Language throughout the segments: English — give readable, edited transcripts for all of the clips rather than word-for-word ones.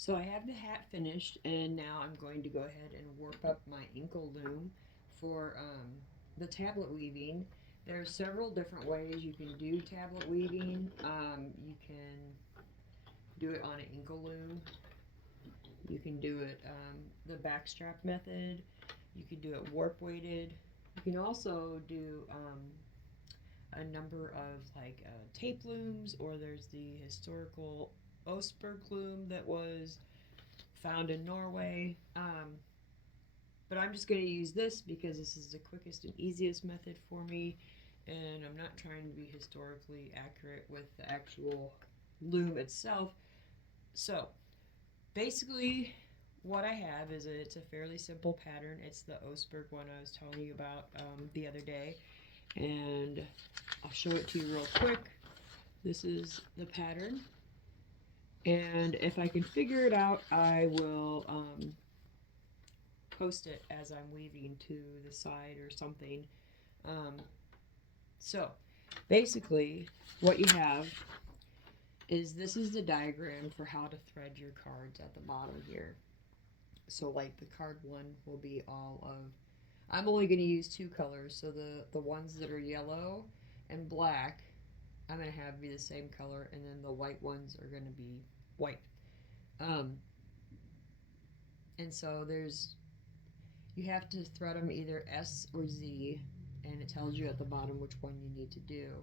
So I have the hat finished, and now I'm going to go ahead and warp up my inkle loom for the tablet weaving. There are several different ways you can do tablet weaving. You can do it on an inkle loom. You can do it the backstrap method. You can do it warp weighted. You can also do a number of like tape looms, or there's the historical Osberg loom that was found in Norway. But I'm just going to use this because this is the quickest and easiest method for me, and I'm not trying to be historically accurate with the actual loom itself. So basically, what I have is it's a fairly simple pattern. It's the Osberg one I was telling you about the other day, and I'll show it to you real quick. This is the pattern, and if I can figure it out, I will post it as I'm weaving to the side or something. Um, so basically, what you have is this is the diagram for how to thread your cards at the bottom here. So like the card one will be all of, I'm only going to use two colors, so the ones that are yellow and black I'm going to have be the same color, and then the white ones are going to be white. Um, and so you have to thread them either S or Z, and it tells you at the bottom which one you need to do.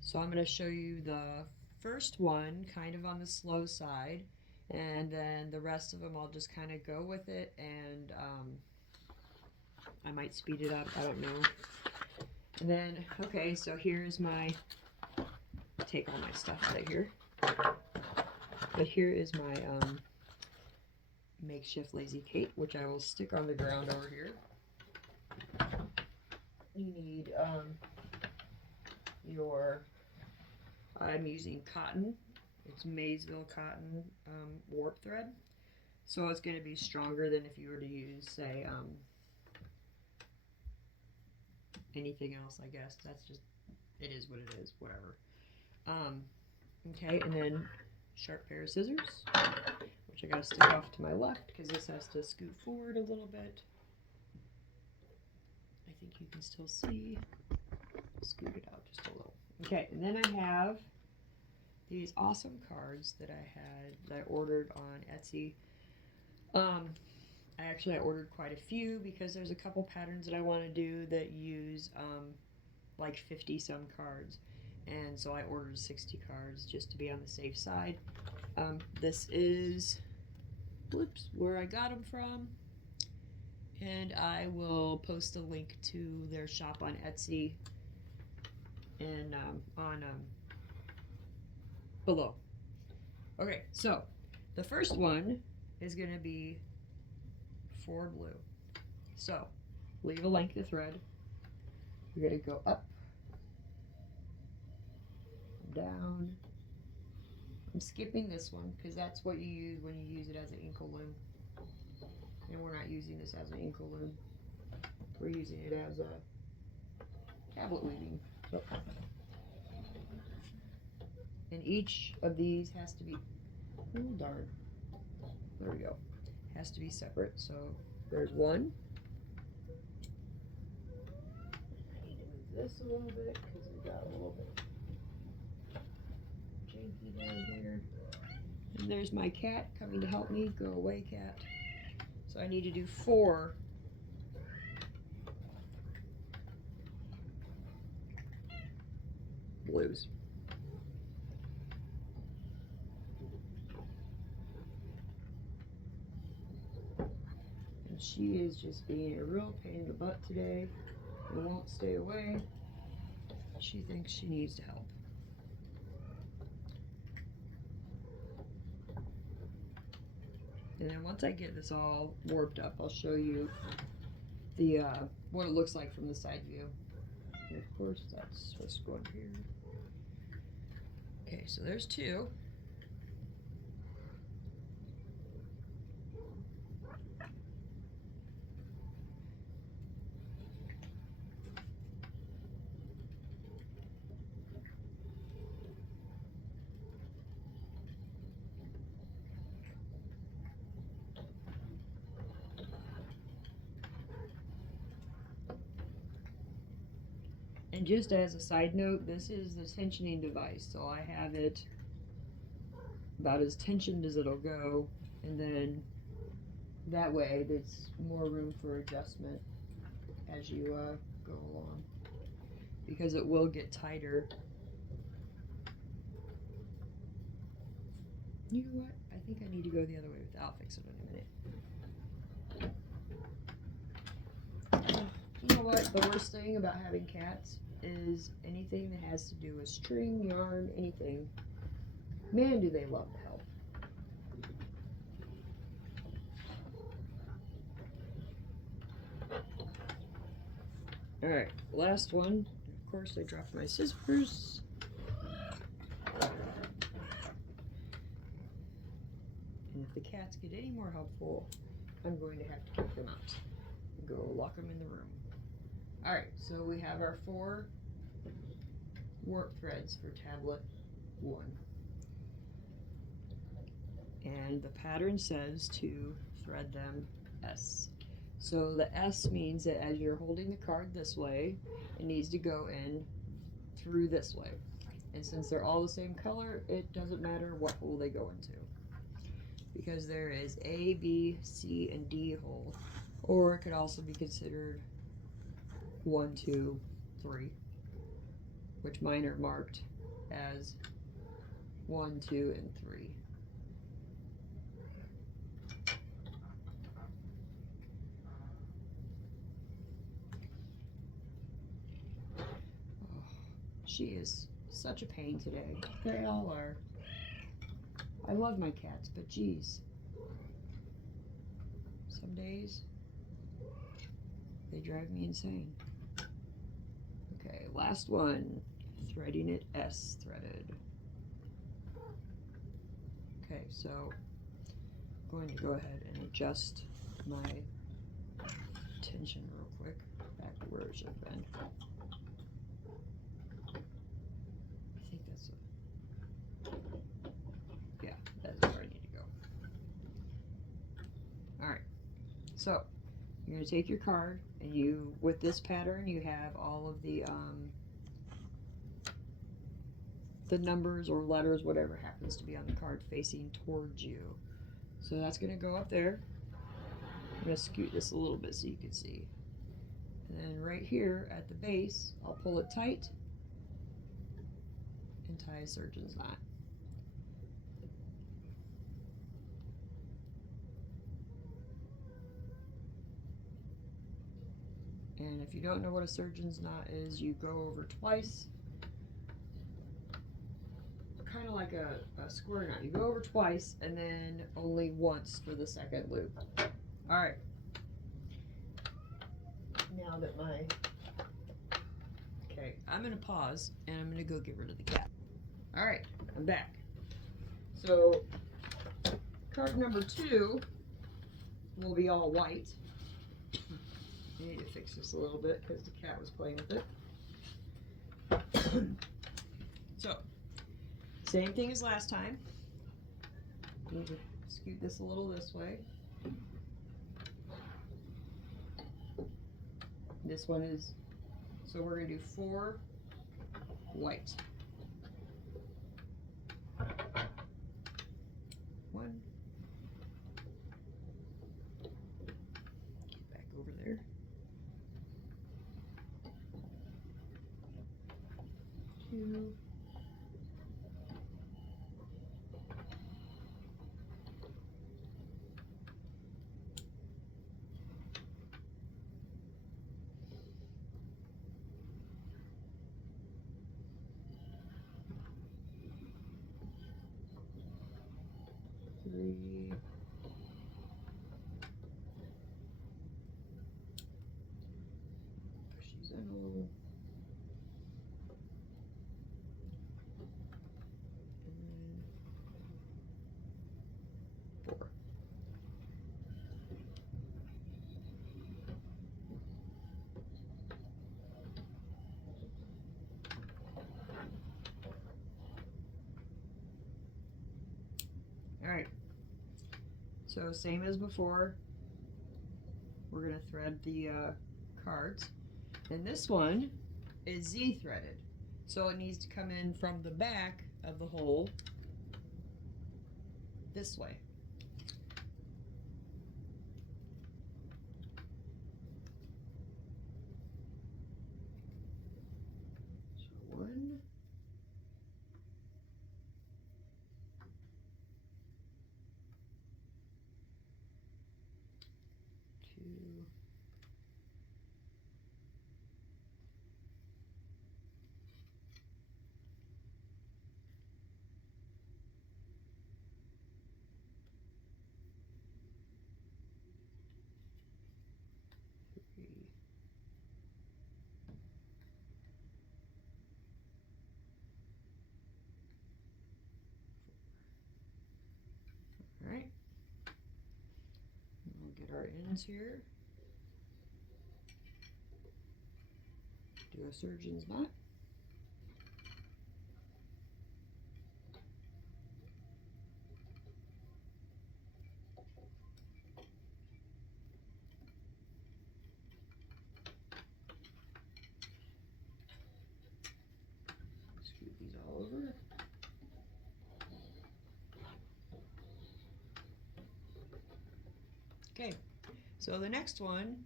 So I'm going to show you the first one kind of on the slow side, and then the rest of them I'll just kind of go with it, and I might speed it up, I don't know. And then, okay, so here's my, take all my stuff out of here. But here is my makeshift lazy Kate, which I will stick on the ground over here. You need your, I'm using cotton. It's Maysville cotton warp thread. So it's going to be stronger than if you were to use, say, anything else, I guess. That's just, it is what it is, whatever. Okay, and then sharp pair of scissors, which I got to stick off to my left because this has to scoot forward a little bit. I think you can still see. Scoot it out just a little. Okay, and then I have these awesome cards that I ordered on Etsy. I ordered quite a few because there's a couple patterns that I want to do that use like 50 some cards, and so I ordered 60 cards just to be on the safe side. This is where I got them from, and I will post a link to their shop on Etsy and on below. Okay, so the first one is going to be for blue. So leave a length of thread. You're going to go up, down. I'm skipping this one because that's what you use when you use it as an inkle loom. And we're not using this as an inkle loom. We're using it as a tablet weaving. So. And each of these has to be, oh darn, there we go, has to be separate. So there's one. I need to move this a little bit because we got a little bit janky down here. And there's my cat coming to help me. Go away, cat. So I need to do 4 blues. And she is just being a real pain in the butt today. It won't stay away. She thinks she needs to help. And then once I get this all warped up, I'll show you the what it looks like from the side view. And of course, that's supposed to go up here. Okay, so there's 2. And just as a side note, this is the tensioning device, so I have it about as tensioned as it'll go, and then that way there's more room for adjustment as you go along, because it will get tighter. You know what? I think I need to go the other way with that. I'll fix it in a minute. You know what? The worst thing about having cats is anything that has to do with string, yarn, anything. Man, do they love help. Alright, last one. Of course, I dropped my scissors. And if the cats get any more helpful, I'm going to have to kick them out and go lock them in the room. Alright, so we have our 4 warp threads for tablet 1. And the pattern says to thread them S. So the S means that as you're holding the card this way, it needs to go in through this way. And since they're all the same color, it doesn't matter what hole they go into, because there is A, B, C, and D hole, or it could also be considered 1, 2, 3, which mine are marked as 1, 2, and 3. She is such a pain today. They all are. I love my cats, but geez. Some days, they drive me insane. Okay, last one. Threading it S threaded. Okay, so I'm going to go ahead and adjust my tension real quick. Back to where it should have been. Yeah, that's where I need to go. Alright, so you're going to take your card, and you, with this pattern, you have all of the numbers or letters, whatever happens to be on the card, facing towards you. So that's going to go up there. I'm going to scoot this a little bit so you can see. And then right here at the base, I'll pull it tight and tie a surgeon's knot. And if you don't know what a surgeon's knot is, you go over twice, kind of like a square knot. You go over twice and then only once for the second loop. Alright. Now that okay, I'm going to pause and I'm going to go get rid of the cat. Alright, I'm back. So, card number 2 will be all white. I need to fix this a little bit because the cat was playing with it. So, same thing as last time. Need to scoot this a little this way. This one is, so we're going to do 4 white. 1. Get back over there. 2. Three. Push these in a little. And 4. Alright. So same as before, we're going to thread the cards. And this one is Z-threaded. So it needs to come in from the back of the hole this way. So 1, 2, 3. All right. We'll get our ends here. Do a surgeon's knot. Scoot these all over. Okay, so the next one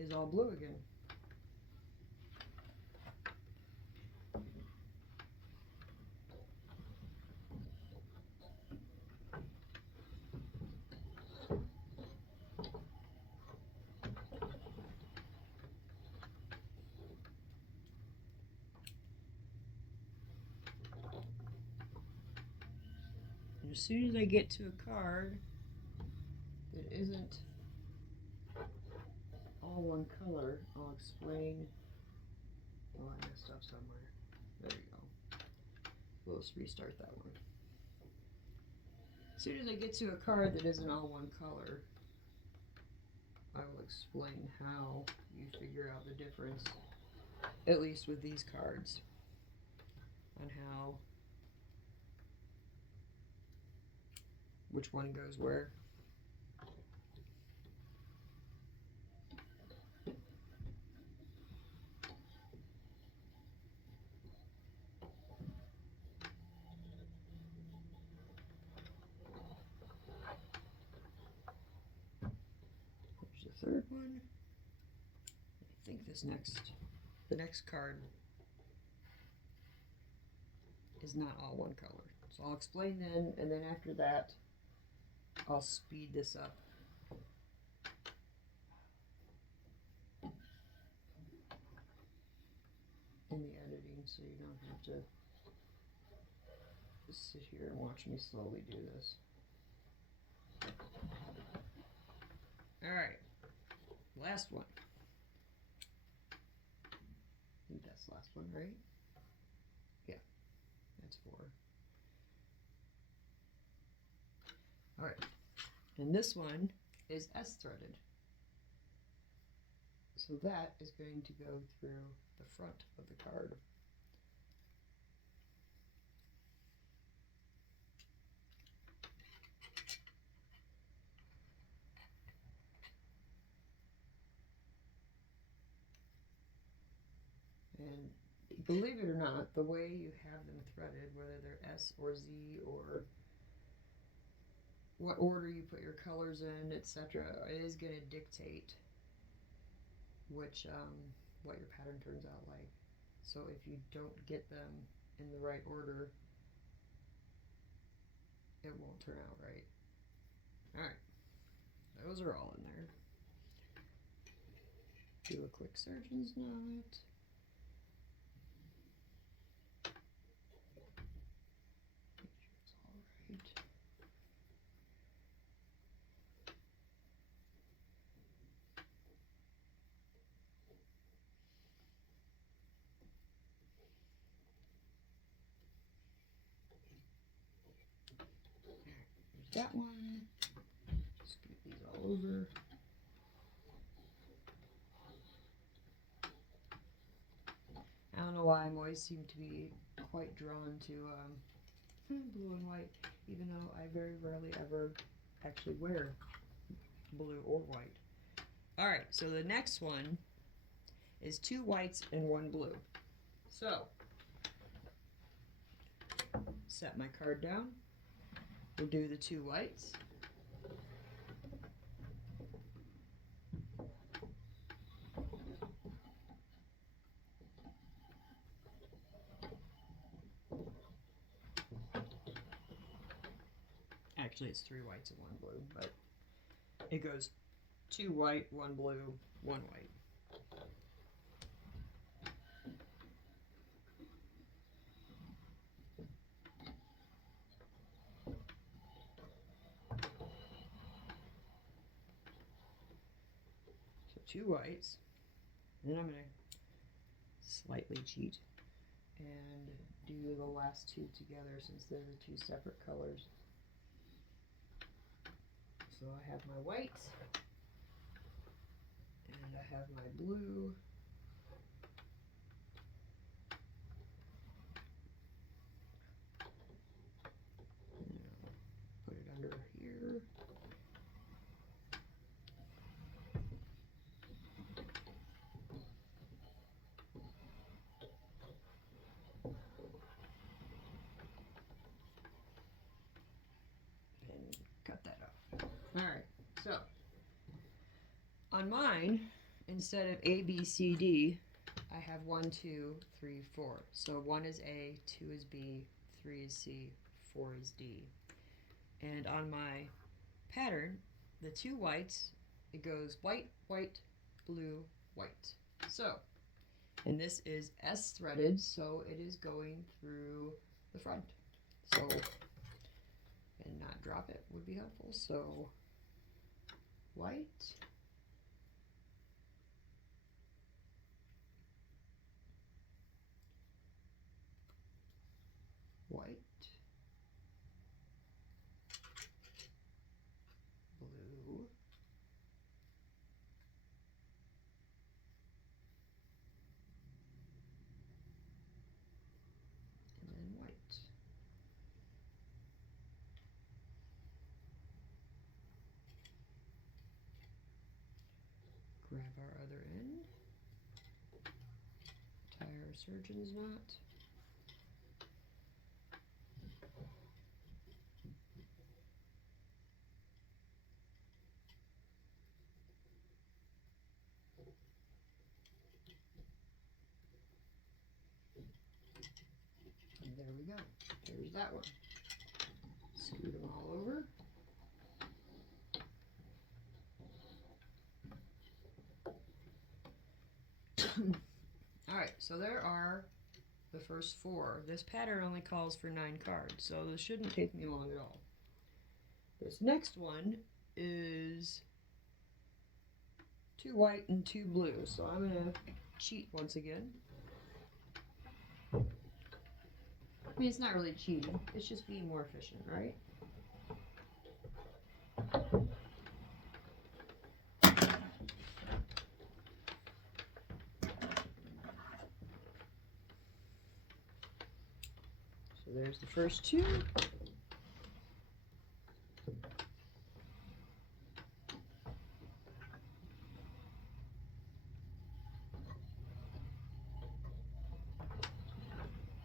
is all blue again. And as soon as I get to a card that isn't all one color, I'll explain. Oh, I messed up somewhere. There you go. We'll just restart that one. As soon as I get to a card that isn't all one color, I will explain how you figure out the difference, at least with these cards, on how, which one goes where. There's the third one. I think the next card is not all one color. So I'll explain then, and then after that, I'll speed this up. In the editing, so you don't have to just sit here and watch me slowly do this. Alright, last one. I think that's the last one, right? Yeah, that's 4. Alright, and this one is S-threaded. So that is going to go through the front of the card. And believe it or not, the way you have them threaded, whether they're S or Z or what order you put your colors in, etc., is going to dictate which what your pattern turns out like. So if you don't get them in the right order, it won't turn out right. Alright, those are all in there. Do a quick surgeon's knot. Make sure it's all right. There's that one. Scoot these all over. I don't know why I'm always seem to be quite drawn to blue and white, even though I very rarely ever actually wear blue or white. Alright, so the next one is 2 whites and 1 blue. So, set my card down. We'll do the 2 whites. Actually, it's 3 whites and 1 blue, but it goes 2 white, 1 blue, 1 white. So 2 whites, and then I'm going to slightly cheat and do the last 2 together since they're the 2 separate colors. So I have my white, and I have my blue, and I'll put it under here. And cut that off. Alright, so on mine, instead of A, B, C, D, I have 1, 2, 3, 4. So 1 is A, 2 is B, 3 is C, 4 is D. And on my pattern, the 2 whites, it goes white, white, blue, white. So, and this is S threaded, so it is going through the front. So, and not drop it would be helpful. So, white, white, blue, and then white. Grab our other end, tie our surgeon's knot. And there we go. There's that one. Scoot them all over. Alright, so there are the first 4. This pattern only calls for 9 cards, so this shouldn't take me long at all. This next one is 2 white and 2 blue, so I'm going to cheat once again. I mean, it's not really cheating, it's just being more efficient, right? So there's the first 2.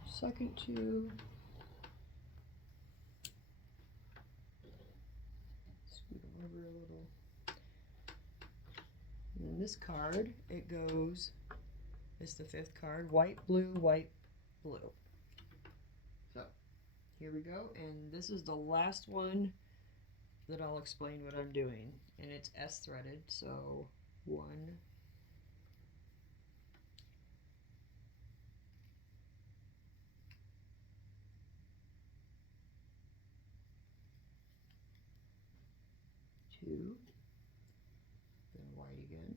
Second 2. Scoot them over a little. And then this card, it goes, it's the 5th card, white, blue, blue. So, here we go, and this is the last one that I'll explain what I'm doing. And it's S threaded, so 1, 2, then white again,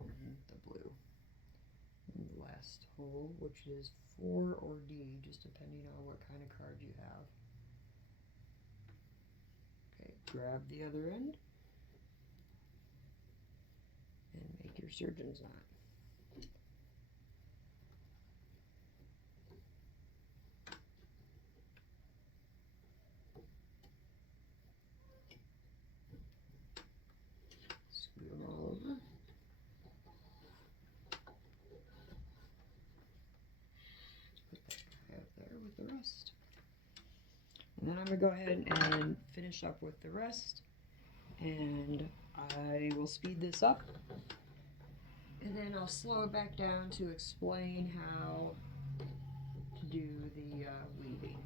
and the blue. And the last hole, which is 4 or D, just depending on what kind of card you have. Okay, grab the other end and make your surgeon's knot. the rest. And then I'm going to go ahead and finish up with the rest, and I will speed this up, and then I'll slow it back down to explain how to do the weaving.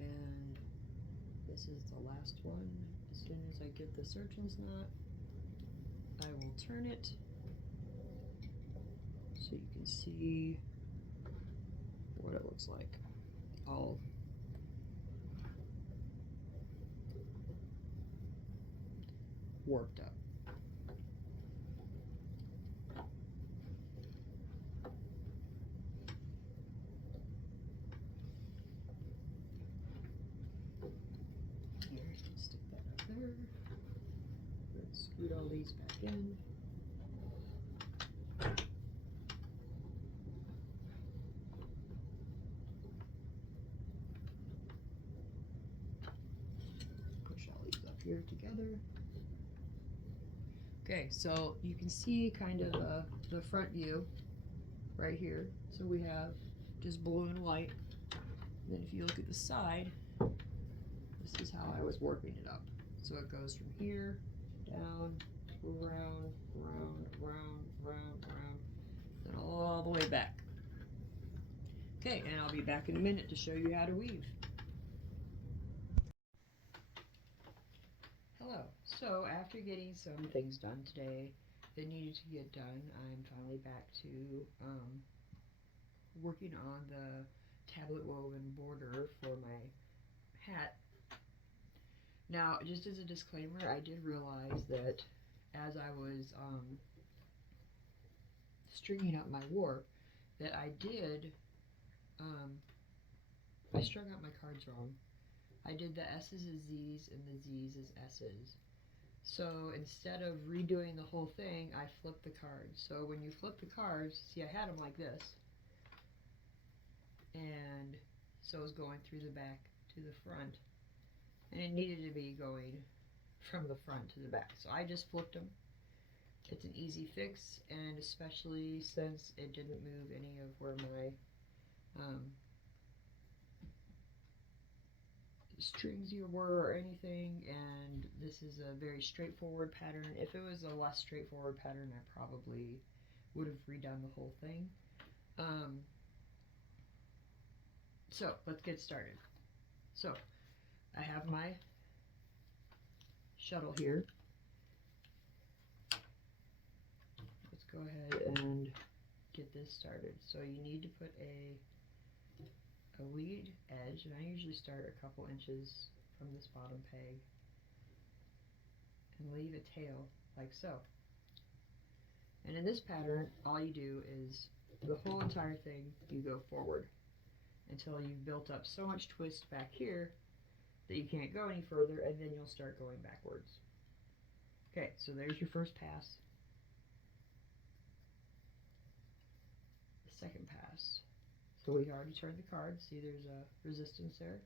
And this is the last one. As soon as I get the surgeon's knot, I will turn it so you can see what it looks like, all warped up. Here, stick that up there. Scoot all these back in. Push all these up here together. Okay, so you can see kind of the front view right here. So we have just blue and white. Then if you look at the side, this is how I was warping it up. So it goes from here down, round, round, round, round, round, then all the way back. Okay, and I'll be back in a minute to show you how to weave. Hello. So after getting some things done today that needed to get done, I'm finally back to working on the tablet woven border for my hat. Now, just as a disclaimer, I did realize that as I was stringing up my warp, that I strung up my cards wrong. I did the S's as Z's and the Z's as S's. So instead of redoing the whole thing, I flipped the cards. So when you flip the cards, see, I had them like this, and so it was going through the back to the front, and it needed to be going from the front to the back. So I just flipped them. It's an easy fix, and especially since it didn't move any of where my strings were or anything, and this is a very straightforward pattern. If it was a less straightforward pattern, I probably would have redone the whole thing. So let's get started. So I have my shuttle here. Let's go ahead and get this started. So you need to put a lead edge, and I usually start a couple inches from this bottom peg and leave a tail like so. And in this pattern, all you do is the whole entire thing, you go forward until you've built up so much twist back here that you can't go any further, and then you'll start going backwards. Okay, so there's your first pass. The second pass. So we already turned the card. See, there's a resistance there.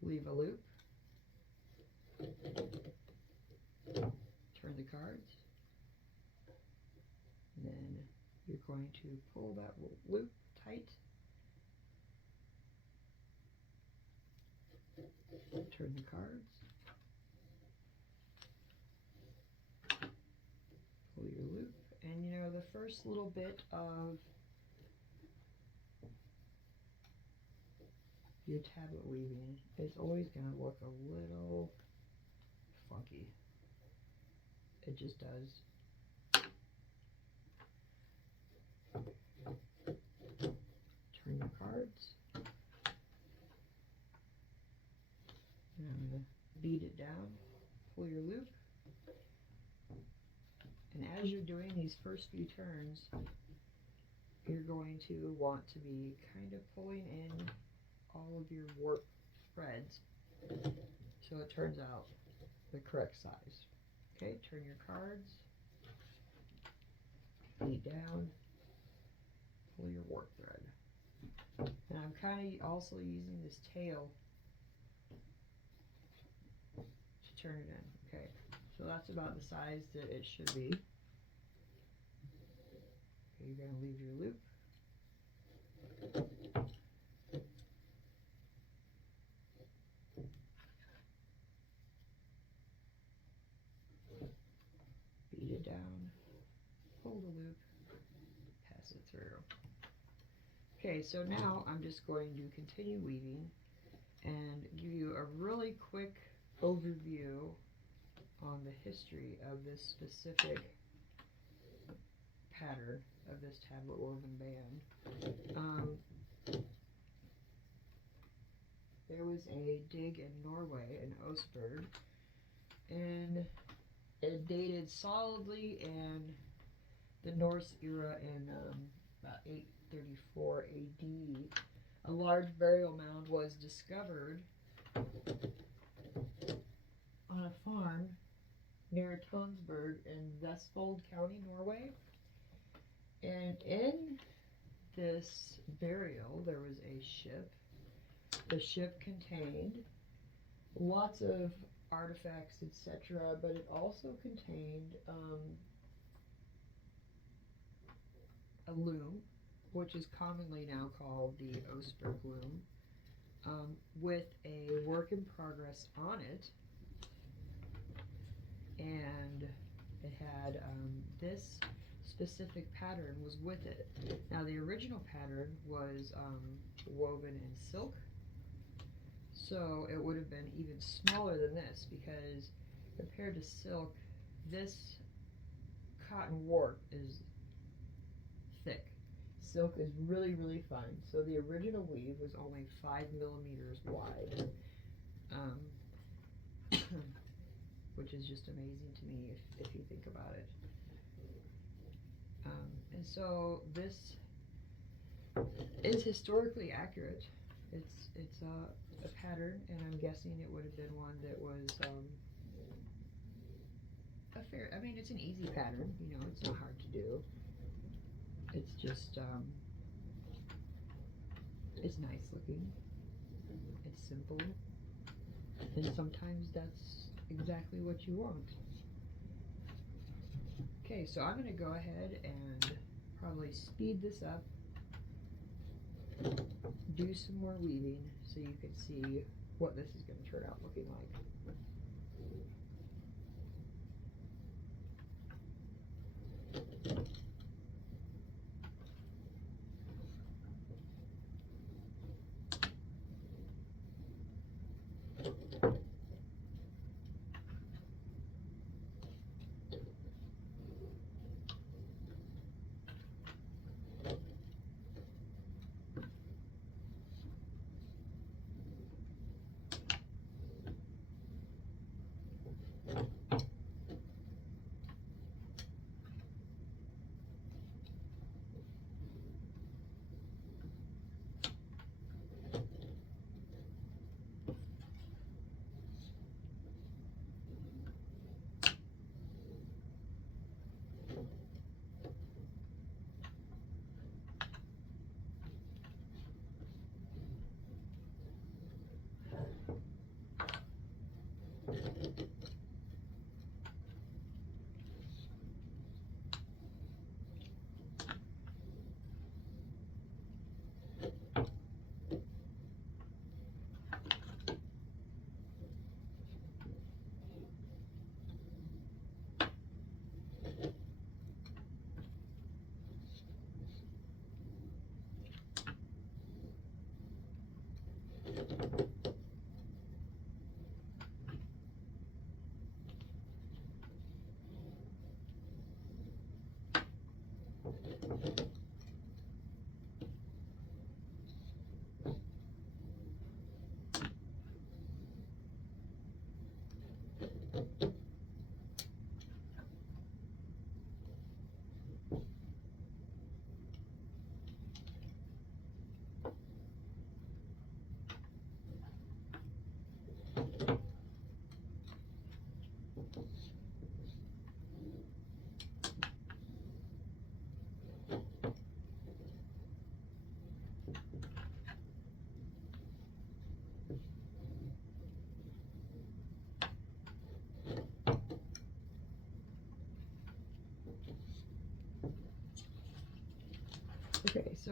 Leave a loop. Turn the cards. And then you're going to pull that loop tight. Turn the cards. Pull your loop. And you know, the first little bit of your tablet weaving is always going to look a little funky. It just does. Turn your cards. And I'm going to beat it down. Pull your loop. And as you're doing these first few turns, you're going to want to be kind of pulling in all of your warp threads so it turns out the correct size. Okay, turn your cards, beat down, pull your warp thread. And I'm kind of also using this tail to turn it in. Okay, so that's about the size that it should be. Okay, you're going to leave your loop. Beat it down, pull the loop, pass it through. Okay, so now I'm just going to continue weaving and give you a really quick overview on the history of this specific pattern of this tablet woven band. There was a dig in Norway, in Osberg, and it dated solidly in the Norse Era in about 834 AD. A large burial mound was discovered on a farm near Tonsberg in Vestfold County, Norway. And in this burial, there was a ship. The ship contained lots of artifacts, etc., but it also contained a loom, which is commonly now called the Osberg loom, with a work in progress on it, and it had this specific pattern was with it. Now the original pattern was woven in silk, so it would have been even smaller than this, because compared to silk, this cotton warp is thick. Silk is really, really fine. So the original weave was only 5 millimeters wide, which is just amazing to me if you think about it. And so this is historically accurate. It's a pattern, and I'm guessing it would have been one that was a fair. I mean, it's an easy pattern. You know, it's not hard to do. It's just it's nice looking. It's simple, and sometimes that's exactly what you want. Okay, so I'm going to go ahead and probably speed this up, do some more weaving so you can see what this is going to turn out looking like.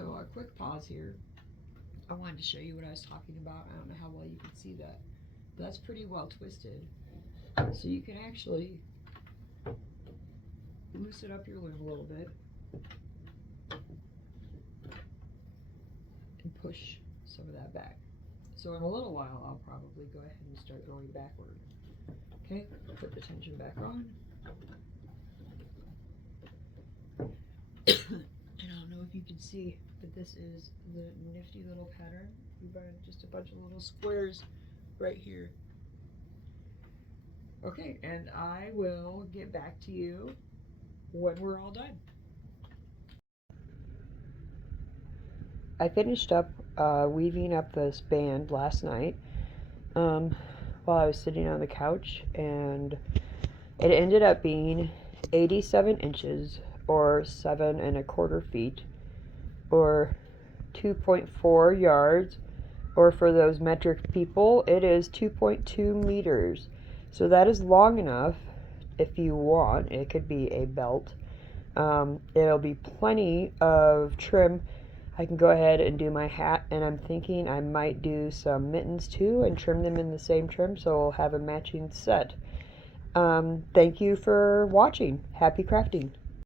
So a quick pause here. I wanted to show you what I was talking about. I don't know how well you can see that. But that's pretty well twisted. So you can actually loosen up your loom a little bit and push some of that back. So in a little while, I'll probably go ahead and start going backward. Okay, put the tension back on. And I don't know if you can see, but this is the nifty little pattern. We've got just a bunch of little squares right here. Okay, and I will get back to you when we're all done. I finished up weaving up this band last night while I was sitting on the couch, and it ended up being 87 inches or 7 1/4 feet or 2.4 yards, or for those metric people, it is 2.2 meters. So that is long enough if you want. It could be a belt. It'll be plenty of trim. I can go ahead and do my hat, and I'm thinking I might do some mittens too and trim them in the same trim, so we'll have a matching set. Thank you for watching. Happy crafting.